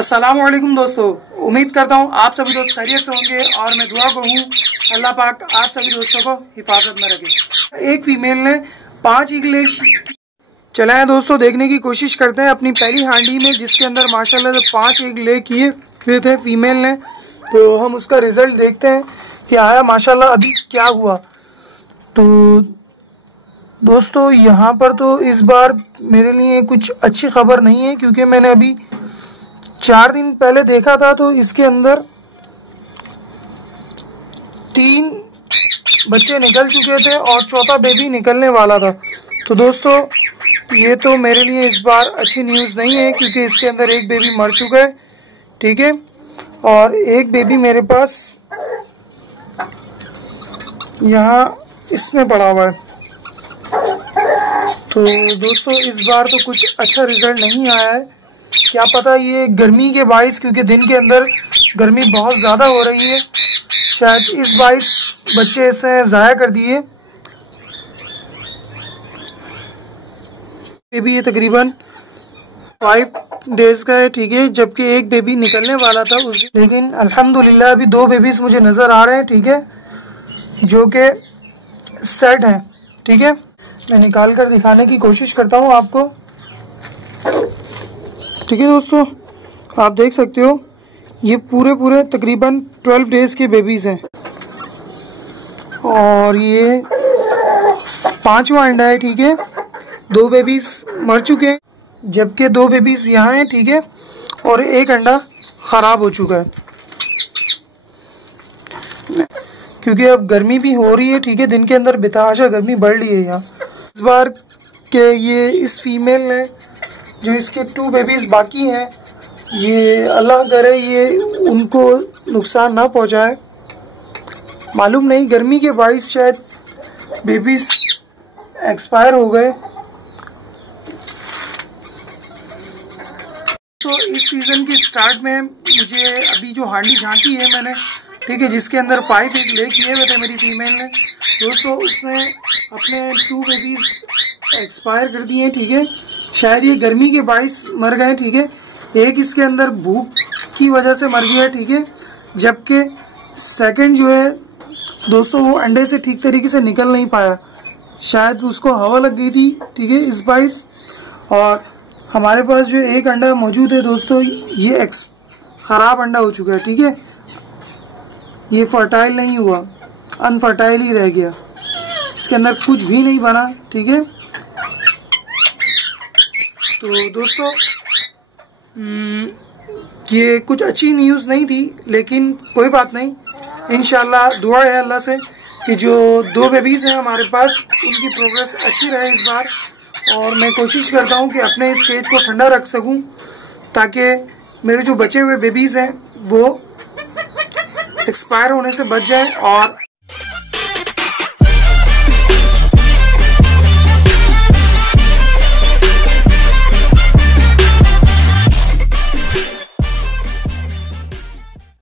अस्सलामुअलैकुम दोस्तों, उम्मीद करता हूँ आप सभी दोस्त खैरियत से होंगे और मैं दुआ को हूँ अल्लाह पाक आप सभी दोस्तों को हिफाजत में रखे। एक फीमेल ने 5 ईगल चला है दोस्तों, देखने की कोशिश करते हैं अपनी पहली हांडी में जिसके अंदर माशाल्लाह से 5 एग ले किए थे फीमेल ने। तो हम उसका रिजल्ट देखते हैं कि आया माशाल्लाह अभी क्या हुआ। तो दोस्तों यहाँ पर तो इस बार मेरे लिए कुछ अच्छी खबर नहीं है, क्योंकि मैंने अभी 4 दिन पहले देखा था तो इसके अंदर 3 बच्चे निकल चुके थे और चौथा बेबी निकलने वाला था। तो दोस्तों ये तो मेरे लिए इस बार अच्छी न्यूज़ नहीं है, क्योंकि इसके अंदर एक बेबी मर चुका है, ठीक है, और एक बेबी मेरे पास यहाँ इसमें पड़ा हुआ है। तो दोस्तों इस बार तो कुछ अच्छा रिजल्ट नहीं आया है। क्या पता ये गर्मी के बाइस, क्योंकि दिन के अंदर गर्मी बहुत ज़्यादा हो रही है, शायद इस बाइस बच्चे इसे ज़ाया कर दिए। बेबी ये तकरीबन 5 डेज़ का है, ठीक है, जबकि एक बेबी निकलने वाला था उस दिन। लेकिन अल्हम्दुलिल्लाह अभी 2 बेबीज मुझे नज़र आ रहे हैं, ठीक है, जो कि सेट हैं, ठीक है। मैं निकाल कर दिखाने की कोशिश करता हूँ आपको, ठीक है दोस्तों, आप देख सकते हो ये पूरे तकरीबन 12 डेज़ के बेबीज़ हैं और ये 5वां अंडा है, ठीक है। 2 बेबीज़ मर चुके हैं जबकि 2 बेबीज़ यहाँ हैं, ठीक है, और एक अंडा ख़राब हो चुका है क्योंकि अब गर्मी भी हो रही है, ठीक है, दिन के अंदर बेतहाशा गर्मी बढ़ रही है यहाँ। इस बार के ये इस फीमेल ने जो इसके 2 बेबीज़ बाकी हैं, ये अल्लाह करे ये उनको नुकसान ना पहुंचाए। मालूम नहीं गर्मी के बाइस शायद बेबीज़ एक्सपायर हो गए। तो इस सीज़न के स्टार्ट में मुझे अभी जो हांडी झांकी है मैंने, ठीक है, जिसके अंदर 5 एग ले किए हुए थे मेरी फीमेल ने दोस्तों, उसने अपने 2 बेबीज़ एक्सपायर कर दिए, ठीक है, शायद ये गर्मी के बाइस मर गए, ठीक है। एक इसके अंदर भूख की वजह से मर गया, ठीक है, जबकि सेकंड जो है दोस्तों वो अंडे से ठीक तरीके से निकल नहीं पाया, शायद उसको हवा लग गई थी, ठीक है, इस बाइस। और हमारे पास जो एक अंडा मौजूद है दोस्तों, ये ख़राब अंडा हो चुका है, ठीक है, ये फर्टाइल नहीं हुआ, अनफर्टाइल ही रह गया, इसके अंदर कुछ भी नहीं बना, ठीक है। तो दोस्तों ये कुछ अच्छी न्यूज़ नहीं थी, लेकिन कोई बात नहीं, इंशाल्लाह दुआ है अल्लाह से कि जो 2 बेबीज़ हैं हमारे पास उनकी प्रोग्रेस अच्छी रहे इस बार। और मैं कोशिश करता हूं कि अपने इस केज को ठंडा रख सकूं ताकि मेरे जो बचे हुए बेबीज़ हैं वो एक्सपायर होने से बच जाएं और